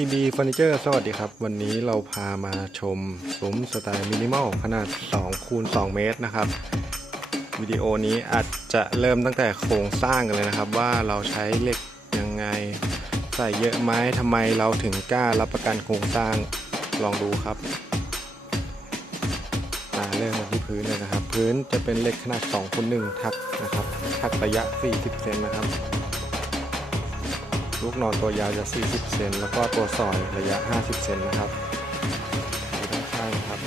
TB Furniture สวัสดีครับ วันนี้เราพามาชมซุ้มสไตล์มินิมอลขนาด2คูณ2เมตรนะครับ วิดีโอนี้อาจจะเริ่มตั้งแต่โครงสร้างกันเลยนะครับ ว่าเราใช้เหล็กยังไง ใส่เยอะไหมทำไมเราถึงกล้ารับประกันโครงสร้างลองดูครับมาเริ่มกันที่พื้นเลยนะครับ พื้นจะเป็นเหล็กขนาด2คูณ1ทักนะครับทักระยะ 40 เซนนะครับ ลูกนอนตัวยาวจะ 40 เซนแล้วก็ตัวสอยระยะ 50 เซนนะครับดูด้านข้างครับ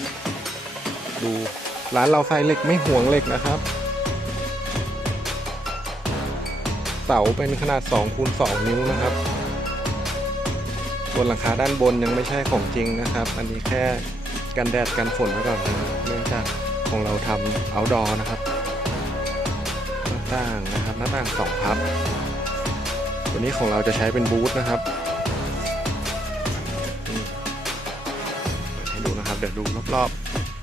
ดูร้านเราใส่เหล็กไม่ห่วงเหล็กนะครับ เสาเป็นขนาด2คูณ2นิ้วนะครับบนหลังคาด้านบนยังไม่ใช่ของจริงนะครับ อันนี้แค่กันแดดกันฝนไว้ก่อนนะเนื่องจากของเราทำ outdoor นะครับ หน้าต่างนะครับ หน้าต่างสองพับ ตัวนี้ของเราจะใช้เป็นบูธนะครับให้ดูนะครับ เดี๋ยวดูรอบ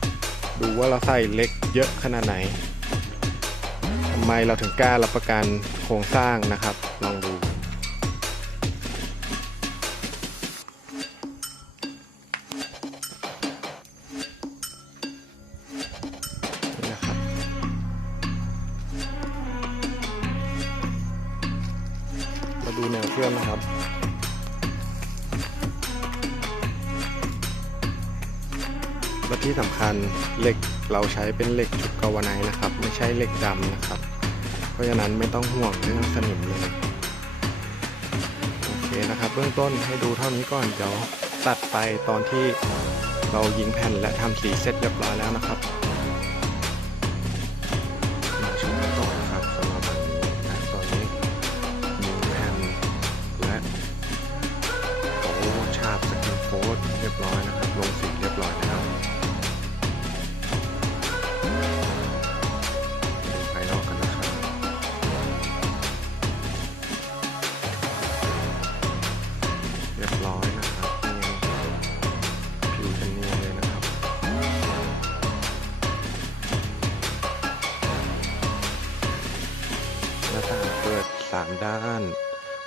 ๆ ดูว่าเราใส่เล็กเยอะขนาดไหนทำไมเราถึงกล้ารับประกันโครงสร้างนะครับ ลองดู ดูแนวเชื่อมนะครับ และที่สำคัญเหล็กเราใช้เป็นเหล็กชุบกาวไนนะครับ ไม่ใช่เหล็กดำนะครับ เพราะฉะนั้นไม่ต้องห่วงเรื่องสนิมเลยโอเคนะครับ เบื้องต้นให้ดูเท่านี้ก่อนเดี๋ยวตัดไปตอนที่เรายิงแผ่นและทำสีเสร็จเรียบร้อยแล้วนะครับ 3 ด้าน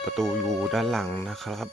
ประตูอยู่ด้านหลังนะครับ